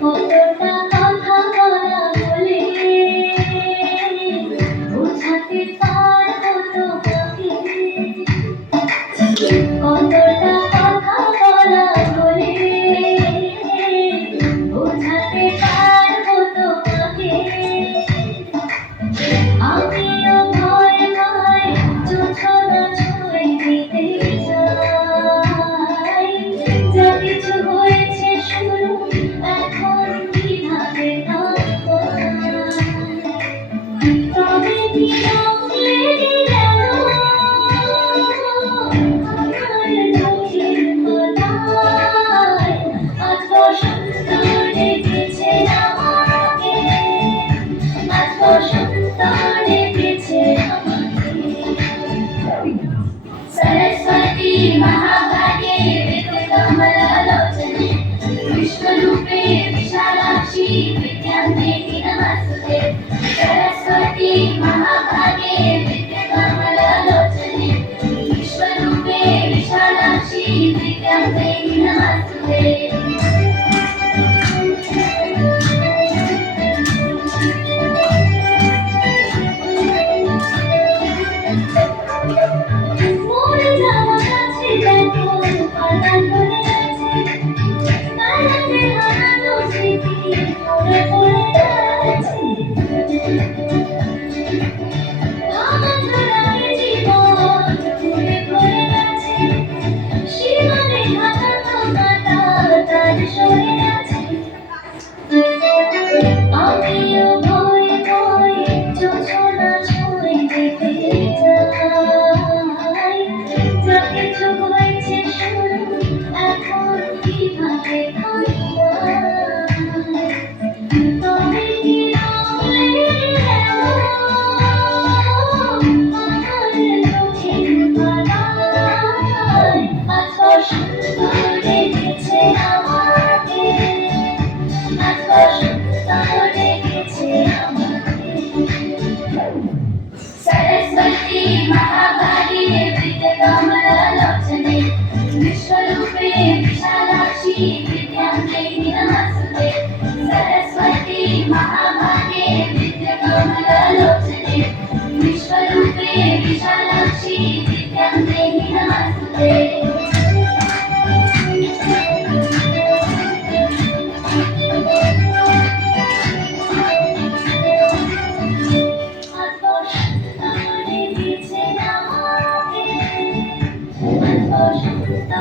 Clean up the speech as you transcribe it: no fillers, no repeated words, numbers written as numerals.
কতটা কথা বলা বলে বোঝাতে পারবো তোমাকে, কতটা কথা বলা বলে বোঝাতে পারবো তোমাকে। আমিও ভয়ে ভয়ে জোছনা ছুঁয়ে দিতে চাই, যা কিছু হয়েছে শুরু, এখন কিভাবে থাকবো, তবে কি রং লেগে গেল আমার চোখের পাতায়। আজ বসন্ত ডেকেছে আমাকে, আজ বসন্ত ডেকেছে আমাকে। सरस्वती महाभागे विद्युत्कमललोचने विश्वरूपे विशालाक्षी विद्यां देहि नमस्ते। सरस्वती महाभागे विद्युत्कमललोचने विश्वरूपे विशालाक्षी विद्यां देहि नमस्ते। মরে যাওয়া গাছে দেখো পাতা ধরে আছে, মায়াতে হারানো স্মৃতি পড়ে পড়ে আছে। আমার ধরায় জীবন ঘুরে ঘুরে গেছে, সীমানে ঢাকা কাঁটা তার সরে আছে। আমিও ভয়ে ভয়ে জোছনা ছুঁয়ে দিতে চাই, যা কিছু হয়েছে শুরু, এখন কিভাবে থাকবো, তবে কি রং লেগে গেল আমার চোখের পাতায়। আজ বসন্ত ডেকেছে আমাকে, আজ বসন্ত ডেকেছে আমাকে। सरस्वती महाभागे विद्युत्कमललोचने विश्वरूपे विशालाक्षी विद्यां देहि नमस्ते। सरस्वती महाभागे विद्युत्कमललोचने विश्वरूपे विशालाक्षी विद्यां देहि नमस्ते। আজ বসন্ত ডেকেছে আমাকে, আজ বসন্ত